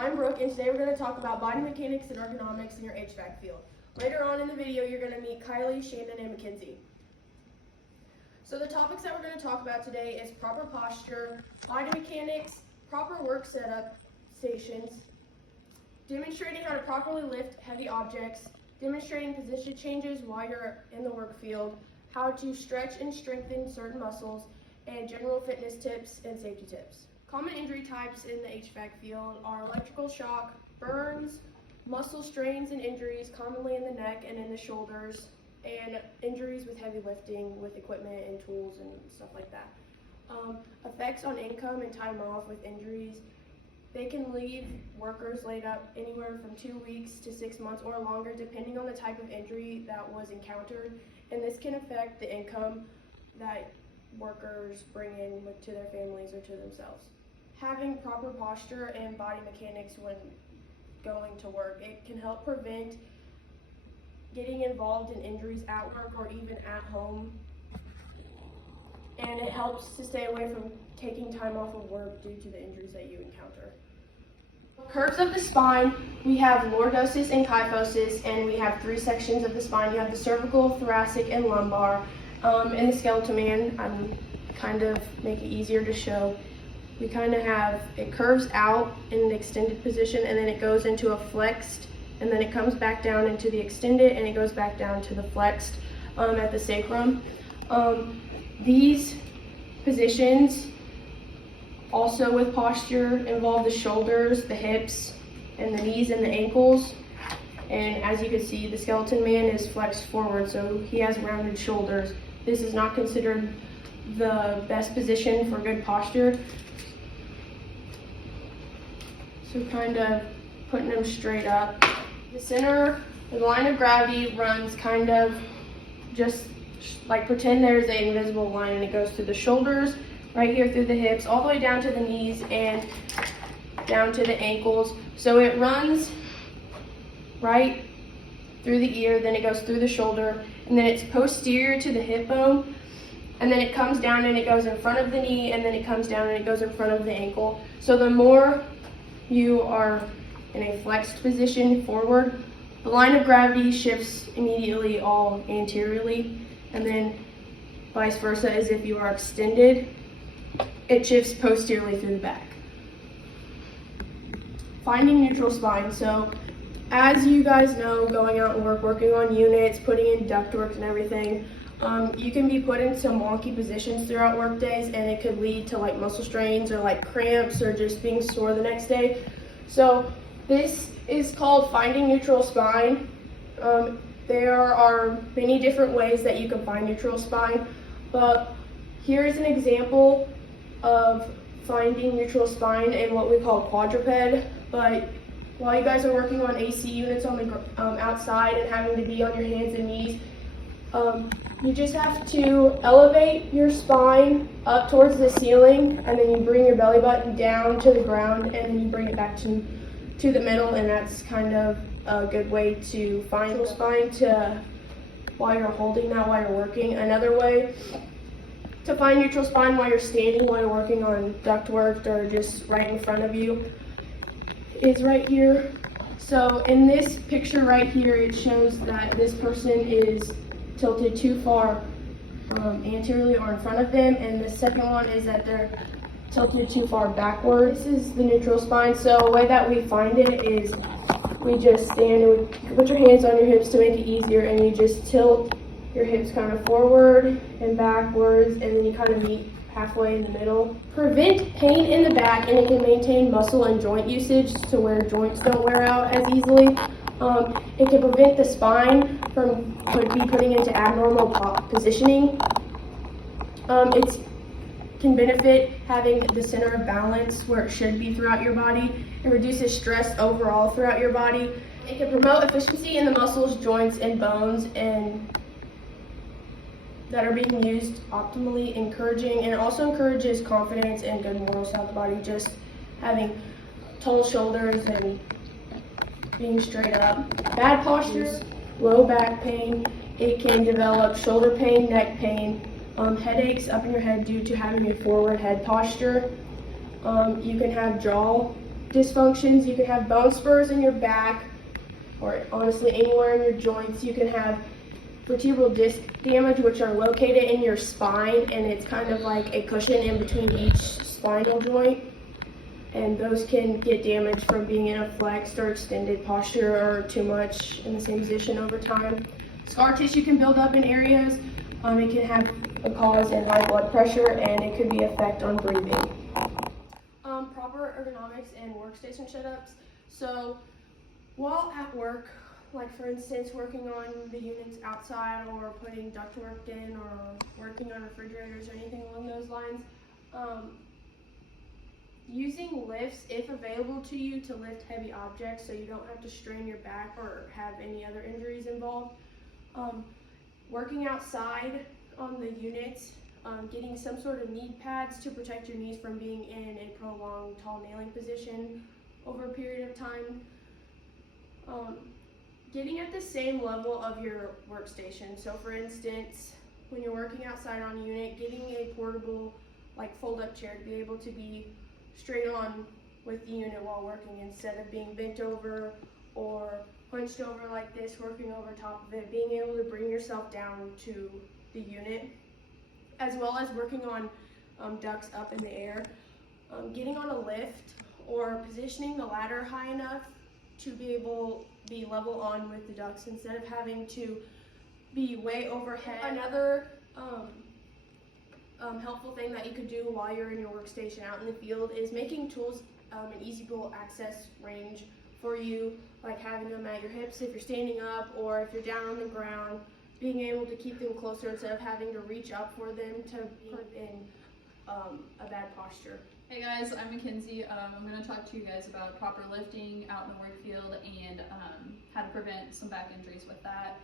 I'm Brooke, and today we're going to talk about body mechanics and ergonomics in your HVAC field. Later on in the video, you're going to meet Kylie, Shannon, and Mackenzie. So the topics that we're going to talk about today is proper posture, body mechanics, proper work setup stations, demonstrating how to properly lift heavy objects, demonstrating position changes while you're in the work field, how to stretch and strengthen certain muscles, and general fitness tips and safety tips. Common injury types in the HVAC field are electrical shock, burns, muscle strains and injuries commonly in the neck and in the shoulders, and injuries with heavy lifting with equipment and tools and stuff like that. Effects on income and time off with injuries. They can leave workers laid up anywhere from 2 weeks to 6 months or longer depending on the type of injury that was encountered, and this can affect the income that workers bring in to their families or to themselves. Having proper posture and body mechanics when going to work, it can help prevent getting involved in injuries at work or even at home, and it helps to stay away from taking time off of work due to the injuries that you encounter. Curves of the spine, we have lordosis and kyphosis, and we have 3 sections of the spine. You have the cervical, thoracic, and lumbar. In the skeletal man, I'm kind of make it easier to show. We kind of have, it curves out in an extended position, and then it goes into a flexed, and then it comes back down into the extended, and it goes back down to the flexed at the sacrum. These positions, also with posture, involve the shoulders, the hips, and the knees and the ankles. And as you can see, the skeleton man is flexed forward, so he has rounded shoulders. This is not considered the best position for good posture. So kind of putting them straight up. The center, the line of gravity runs kind of just like pretend there's an invisible line, and it goes through the shoulders, right here through the hips, all the way down to the knees and down to the ankles. So it runs right through the ear, then it goes through the shoulder, and then it's posterior to the hip bone, and then it comes down and it goes in front of the knee, and then it comes down and it goes in front of the ankle. So the more you are in a flexed position forward, the line of gravity shifts immediately all anteriorly, and then vice versa as if you are extended, it shifts posteriorly through the back. Finding neutral spine. So as you guys know, going out and working on units, putting in ductwork and everything, you can be put in some wonky positions throughout work days, and it could lead to like muscle strains or like cramps or just being sore the next day. So this is called finding neutral spine. There are many different ways that you can find neutral spine, but here is an example of finding neutral spine in what we call quadruped. But while you guys are working on AC units on the outside and having to be on your hands and knees, you just have to elevate your spine up towards the ceiling, and then you bring your belly button down to the ground, and then you bring it back to the middle, and that's kind of a good way to find neutral spine while you're holding that while you're working. Another way to find neutral spine while you're standing, while you're working on ductwork or just right in front of you, is right here. So in this picture right here, it shows that this person is tilted too far anteriorly or in front of them, and the second one is that they're tilted too far backward. This is the neutral spine. So the way that we find it is we just stand and we put your hands on your hips to make it easier, and you just tilt your hips kind of forward and backwards, and then you kind of meet halfway in the middle. Prevent pain in the back, and it can maintain muscle and joint usage to where joints don't wear out as easily. It can prevent the spine from putting into abnormal positioning. It can benefit having the center of balance where it should be throughout your body. It reduces stress overall throughout your body. It can promote efficiency in the muscles, joints, and bones and that are being used optimally, encouraging, and it also encourages confidence and good morals throughout the body, just having tall shoulders and being straight up. Bad posture, low back pain. It can develop shoulder pain, neck pain, headaches up in your head due to having a forward head posture. You can have jaw dysfunctions. You can have bone spurs in your back, or honestly anywhere in your joints. You can have vertebral disc damage, which are located in your spine, and it's kind of like a cushion in between each spinal joint. And those can get damaged from being in a flexed or extended posture or too much in the same position over time. Scar tissue can build up in areas. It can have a cause in high blood pressure, and it could be effect on breathing. Proper ergonomics and workstation setups. So while at work, like for instance working on the units outside or putting ductwork in or working on refrigerators or anything along those lines, using lifts if available to you to lift heavy objects so you don't have to strain your back or have any other injuries involved. Working outside on the units, getting some sort of knee pads to protect your knees from being in a prolonged tall nailing position over a period of time. Getting at the same level of your workstation. So for instance, when you're working outside on a unit, getting a portable like fold-up chair to be able to be straight on with the unit while working instead of being bent over or hunched over like this, working over top of it, being able to bring yourself down to the unit, as well as working on ducts up in the air. Getting on a lift or positioning the ladder high enough to be level on with the ducts instead of having to be way overhead. Another helpful thing that you could do while you're in your workstation out in the field is making tools an easy-go access range for you, like having them at your hips if you're standing up or if you're down on the ground, being able to keep them closer instead of having to reach up for them to put in a bad posture. Hey guys, I'm Mackenzie. I'm going to talk to you guys about proper lifting out in the work field and how to prevent some back injuries with that.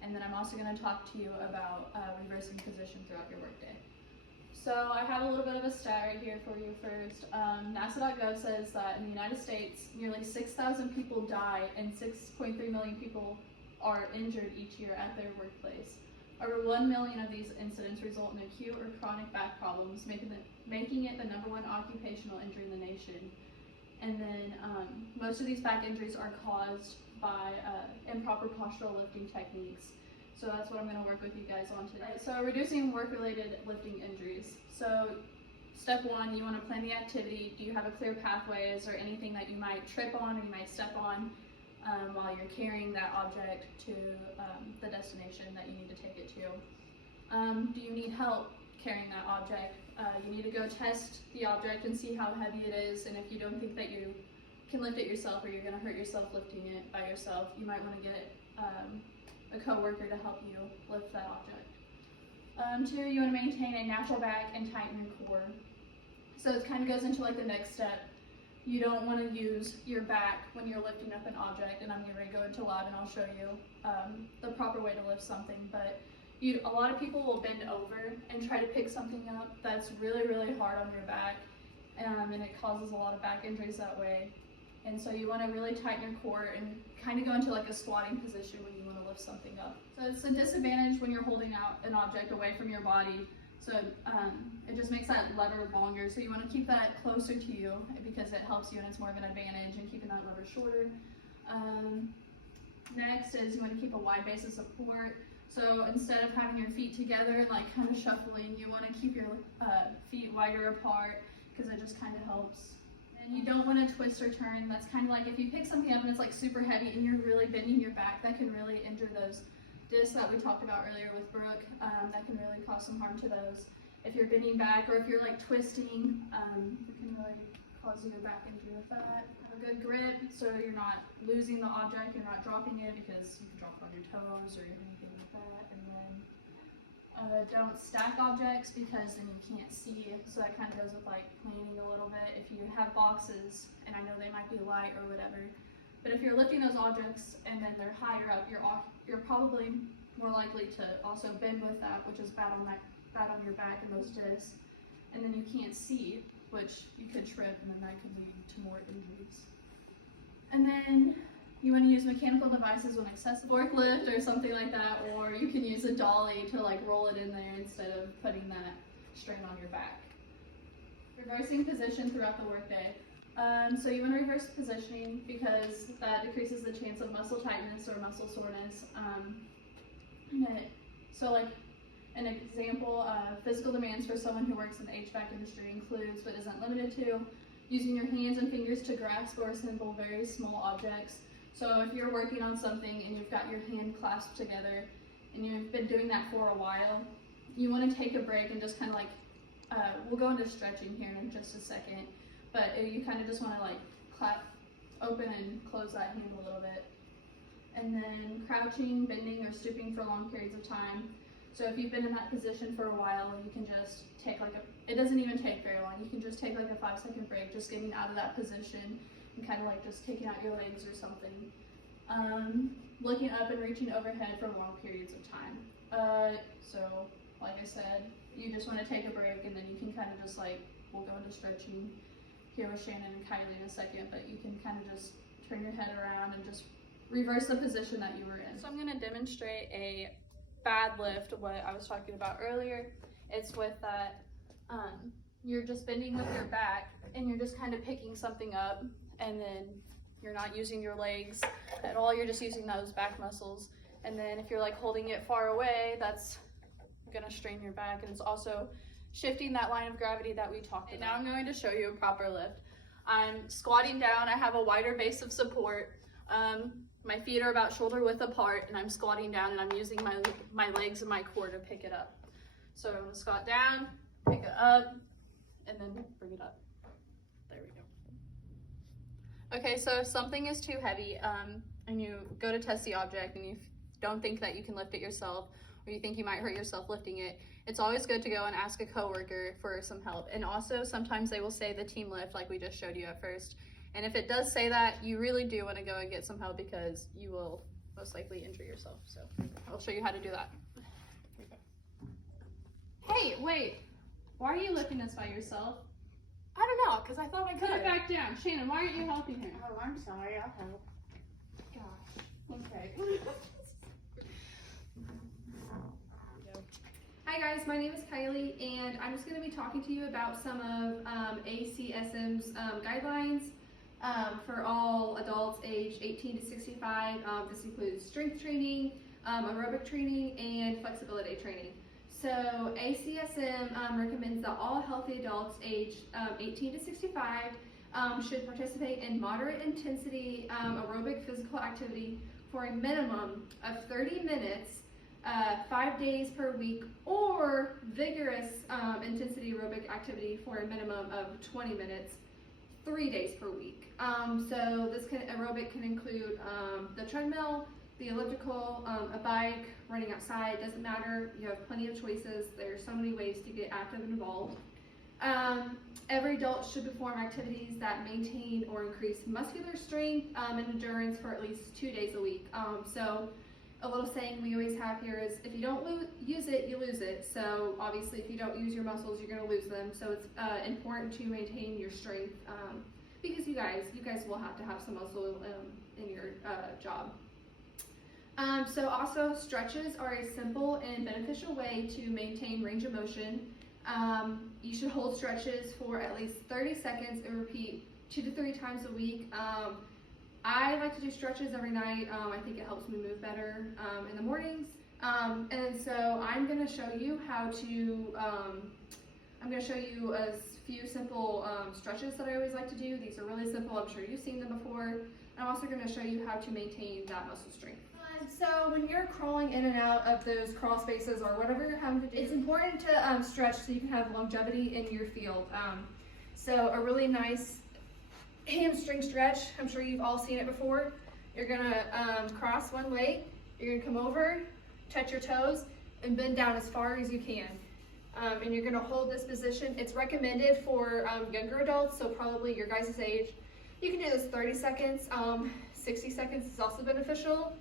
And then I'm also going to talk to you about reversing position throughout your workday. So I have a little bit of a stat right here for you first. NASA.gov says that in the United States, nearly 6,000 people die and 6.3 million people are injured each year at their workplace. Over 1 million of these incidents result in acute or chronic back problems, making it the #1 occupational injury in the nation. And then most of these back injuries are caused by improper postural lifting techniques. So that's what I'm going to work with you guys on today. So reducing work-related lifting injuries. So step one, you want to plan the activity. Do you have a clear pathway? Is there anything that you might trip on or you might step on while you're carrying that object to the destination that you need to take it to? Do you need help carrying that object? You need to go test the object and see how heavy it is, and if you don't think that you can lift it yourself or you're going to hurt yourself lifting it by yourself, you might want to get a co-worker to help you lift that object. Two, you want to maintain a natural back and tighten your core. So it kind of goes into like the next step. You don't want to use your back when you're lifting up an object, and I'm going to go into lab and I'll show you the proper way to lift something. But a lot of people will bend over and try to pick something up that's really, really hard on your back, and it causes a lot of back injuries that way. And so you want to really tighten your core and kind of go into like a squatting position when you want to lift something up. So it's a disadvantage when you're holding out an object away from your body. So it just makes that lever longer. So you want to keep that closer to you because it helps you and it's more of an advantage in keeping that lever shorter. Next is you want to keep a wide base of support. So instead of having your feet together and like kind of shuffling, you want to keep your feet wider apart because it just kind of helps. And you don't want to twist or turn. That's kind of like if you pick something up and it's like super heavy and you're really bending your back, that can really injure those discs that we talked about earlier with Brooke. That can really cause some harm to those. If you're bending back or if you're like twisting, it can really cause you a back injury with that. Have a good grip so you're not losing the object, you're not dropping it because you can drop it on your toes or anything like that. And then don't stack objects because then you can't see. So that kind of goes with like planning a little bit. If you have boxes, and I know they might be light or whatever, but if you're lifting those objects and then they're higher up, you're probably more likely to also bend with that, which is bad on your back and those discs. And then you can't see, which you could trip, and then that could lead to more injuries. And then you want to use mechanical devices when accessible, forklift or something like that, or you can use a dolly to like roll it in there instead of putting that strain on your back. Reversing position throughout the workday. So you want to reverse positioning because that decreases the chance of muscle tightness or muscle soreness. So like an example of physical demands for someone who works in the HVAC industry includes, but isn't limited to, using your hands and fingers to grasp or assemble very small objects. So if you're working on something and you've got your hand clasped together and you've been doing that for a while, you want to take a break and just kind of like, we'll go into stretching here in just a second, but you kind of just want to like clap open and close that hand a little bit. And then crouching, bending, or stooping for long periods of time. So if you've been in that position for a while, you can just take like it doesn't even take very long, you can just take like a 5-second break, just getting out of that position and kind of like just taking out your legs or something. Looking up and reaching overhead for long periods of time. So like I said, you just want to take a break and then you can kind of just like, we'll go into stretching here with Shannon and Kylie in a second, but you can kind of just turn your head around and just reverse the position that you were in. So I'm going to demonstrate a bad lift, what I was talking about earlier. It's with that you're just bending with your back and you're just kind of picking something up, and then you're not using your legs at all, you're just using those back muscles. And then if you're like holding it far away, that's gonna strain your back, and it's also shifting that line of gravity that we talked about. Now I'm going to show you a proper lift. I'm squatting down, I have a wider base of support. My feet are about shoulder width apart, and I'm squatting down and I'm using my legs and my core to pick it up. So I'm gonna squat down, pick it up, and then bring it up. There we go. Okay, so if something is too heavy and you go to test the object and you don't think that you can lift it yourself, or you think you might hurt yourself lifting it, it's always good to go and ask a coworker for some help. And also sometimes they will say the team lift like we just showed you at first. And if it does say that, you really do want to go and get some help because you will most likely injure yourself. So I'll show you how to do that. Hey, wait, why are you lifting this by yourself? I don't know, because I thought I Put it could. back down. Shannon, why aren't you helping her? Oh, I'm sorry, I'll help. Gosh, okay. Hi guys, my name is Kylie, and I'm just going to be talking to you about some of ACSM's guidelines for all adults aged 18 to 65. This includes strength training, aerobic training, and flexibility training. So ACSM recommends that all healthy adults aged 18 to 65 should participate in moderate intensity aerobic physical activity for a minimum of 30 minutes 5 days per week, or vigorous intensity aerobic activity for a minimum of 20 minutes 3 days per week. So this aerobic can include the treadmill, the elliptical, a bike, running outside, doesn't matter. You have plenty of choices. There's so many ways to get active and involved. Every adult should perform activities that maintain or increase muscular strength and endurance for at least 2 days a week. So a little saying we always have here is, if you don't use it, you lose it. So obviously if you don't use your muscles, you're going to lose them. So it's important to maintain your strength because you guys will have to have some muscle in your job. So also, stretches are a simple and beneficial way to maintain range of motion. You should hold stretches for at least 30 seconds and repeat 2 to 3 times a week. I like to do stretches every night. I think it helps me move better in the mornings. And so I'm going to show you how to, I'm going to show you a few simple stretches that I always like to do. These are really simple. I'm sure you've seen them before. I'm also going to show you how to maintain that muscle strength. So when you're crawling in and out of those crawl spaces or whatever you're having to do, it's important to stretch so you can have longevity in your field. So a really nice hamstring stretch, I'm sure you've all seen it before. You're gonna cross one leg, you're gonna come over, touch your toes, and bend down as far as you can. And you're gonna hold this position. It's recommended for younger adults, so probably your guys' age. You can do this 30 seconds, 60 seconds is also beneficial.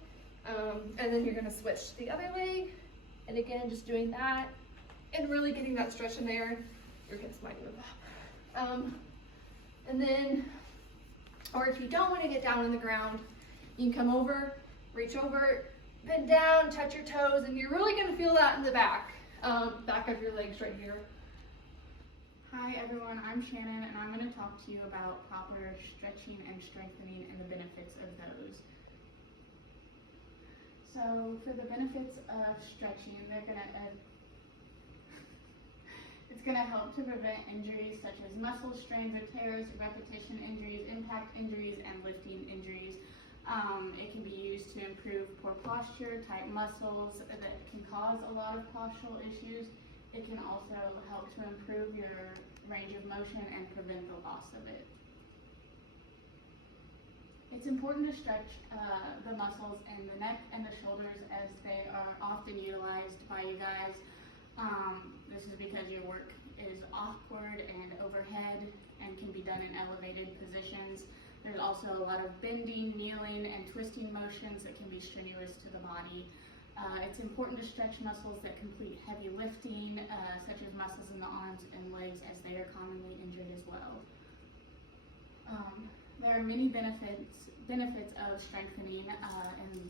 And then you're gonna switch to the other leg, and again, just doing that, and really getting that stretch in there. Your hips might move up. And then, or if you don't wanna get down on the ground, you can come over, reach over, bend down, touch your toes, and you're really gonna feel that in the back of your legs right here. Hi everyone, I'm Shannon and I'm going to talk to you about proper stretching and strengthening and the benefits of those. So for the benefits of stretching, it's going to help to prevent injuries such as muscle strains or tears, repetition injuries, impact injuries, and lifting injuries. It can be used to improve poor posture, tight muscles that can cause a lot of postural issues. It can also help to improve your range of motion and prevent the loss of it. It's important to stretch the muscles in the neck and the shoulders as they are often utilized by you guys. This is because your work is awkward and overhead and can be done in elevated positions. There's also a lot of bending, kneeling, and twisting motions that can be strenuous to the body. It's important to stretch muscles that complete heavy lifting, such as muscles in the arms and legs, as they are commonly injured as well. There are many benefits of strengthening, and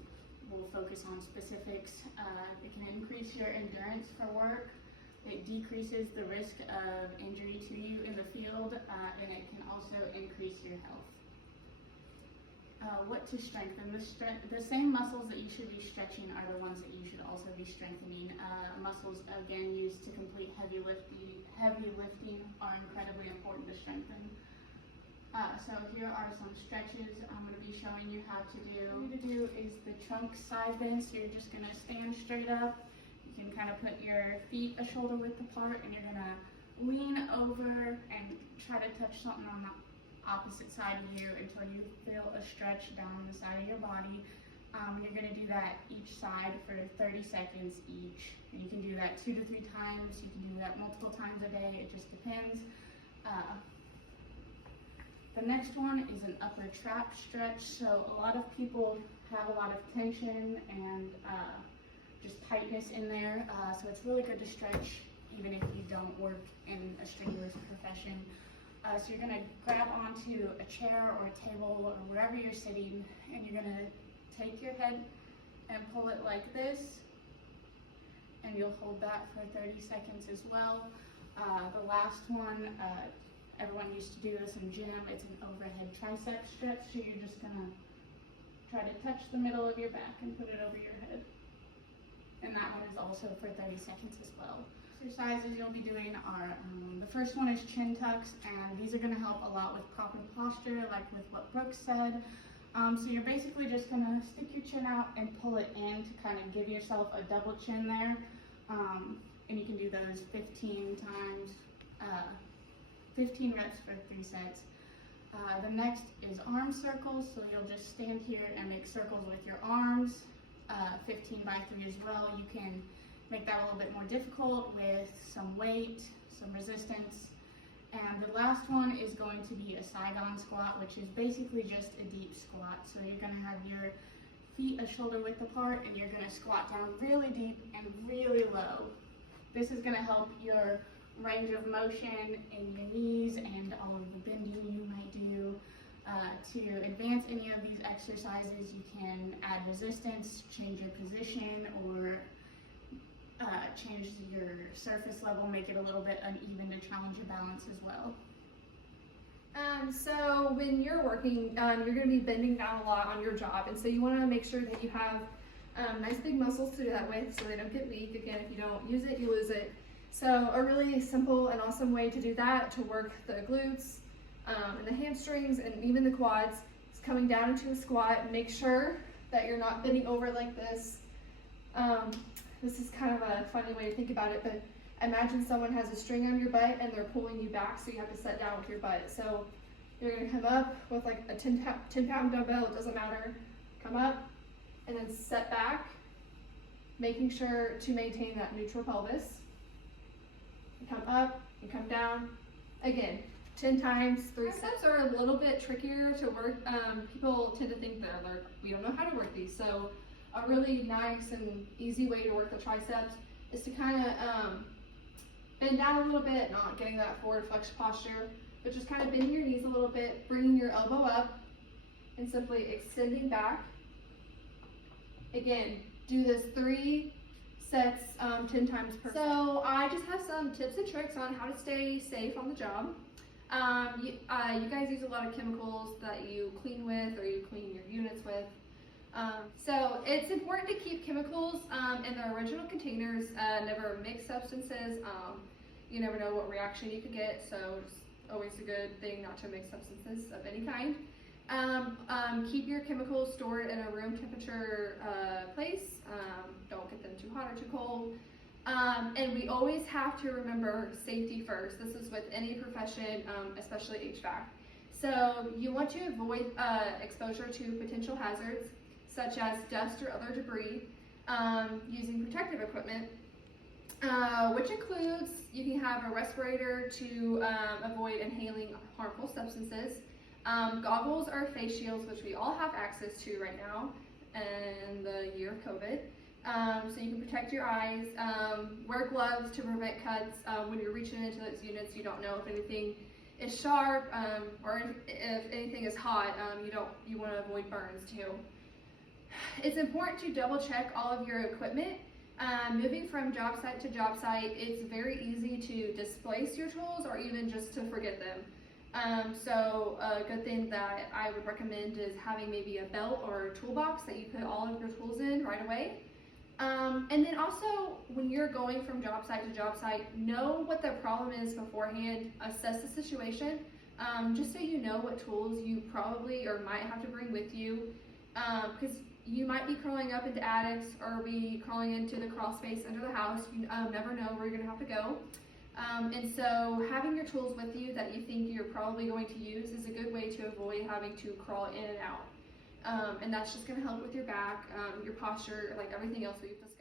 we'll focus on specifics. It can increase your endurance for work. It decreases the risk of injury to you in the field, and it can also increase your health. What to strengthen? The same muscles that you should be stretching are the ones that you should also be strengthening. Muscles, again, used to complete heavy lifting are incredibly important to strengthen. So here are some stretches I'm going to be showing you how to do. What you do is the trunk side bend, so you're just going to stand straight up. You can kind of put your feet a shoulder width apart, and you're going to lean over and try to touch something on the opposite side of you until you feel a stretch down the side of your body. You're going to do that each side for 30 seconds each. And you can do that 2 to 3 times. You can do that multiple times a day. It just depends. The next one is an upper trap stretch. So a lot of people have a lot of tension and just tightness in there. So it's really good to stretch even if you don't work in a strenuous profession. So you're going to grab onto a chair or a table or wherever you're sitting, and you're going to take your head and pull it like this, and you'll hold that for 30 seconds as well. The last one, everyone used to do this in gym. It's an overhead tricep stretch, so you're just going to try to touch the middle of your back and put it over your head. And that one is also for 30 seconds as well. Exercises you'll be doing are, the first one is chin tucks, and these are going to help a lot with proper posture, like with what Brooke said. So you're basically just going to stick your chin out and pull it in to kind of give yourself a double chin there. And you can do those 15 times, 15 reps for 3 sets. The next is arm circles, so you'll just stand here and make circles with your arms, 15 by 3 as well. You can make that a little bit more difficult with some weight, some resistance. And the last one is going to be a Saigon squat, which is basically just a deep squat. So you're going to have your feet a shoulder width apart, and you're going to squat down really deep and really low. This is going to help your range of motion in your knees and all of the bending you might do. To advance any of these exercises, you can add resistance, change your position, or change your surface level, make it a little bit uneven to challenge your balance as well. So when you're working, you're going to be bending down a lot on your job, and so you want to make sure that you have nice big muscles to do that with, so they don't get weak. Again, if you don't use it, you lose it. So a really simple and awesome way to do that, to work the glutes and the hamstrings and even the quads, is coming down into a squat. Make sure that you're not bending over like this. This is kind of a funny way to think about it, but imagine someone has a string on your butt and they're pulling you back, so you have to sit down with your butt. So you're going to come up with like a 10-pound dumbbell, it doesn't matter. Come up and then set back, making sure to maintain that neutral pelvis. You come up, you come down. Again, 10 times, 3 sets are a little bit trickier to work. People tend to think that we don't know how to work these. So a really nice and easy way to work the triceps is to kind of bend down a little bit, not getting that forward flex posture, but just kind of bending your knees a little bit, bringing your elbow up, and simply extending back. Again, do this 3 sets 10 times per. So I just have some tips and tricks on how to stay safe on the job. You guys use a lot of chemicals that you clean with or you clean your units with. So it's important to keep chemicals in their original containers, never mix substances. You never know what reaction you could get, so it's always a good thing not to mix substances of any kind. Keep your chemicals stored in a room temperature place. Don't get them too hot or too cold. And we always have to remember safety first. This is with any profession, especially HVAC. So you want to avoid exposure to potential hazards such as dust or other debris using protective equipment, which includes you can have a respirator to avoid inhaling harmful substances. Goggles or face shields, which we all have access to right now in the year of COVID. So you can protect your eyes. Wear gloves to prevent cuts. When you're reaching into those units, you don't know if anything is sharp or if anything is hot. You want to avoid burns too. It's important to double check all of your equipment. Moving from job site to job site, it's very easy to displace your tools or even just to forget them. So a good thing that I would recommend is having maybe a belt or a toolbox that you put all of your tools in right away. And then also, when you're going from job site to job site, know what the problem is beforehand, assess the situation, just so you know what tools you probably or might have to bring with you, because you might be crawling up into attics or be crawling into the crawl space under the house. You never know where you're going to have to go. And so having your tools with you that you think you're probably going to use is a good way to avoid having to crawl in and out. And that's just going to help with your back, your posture, like everything else we've discussed.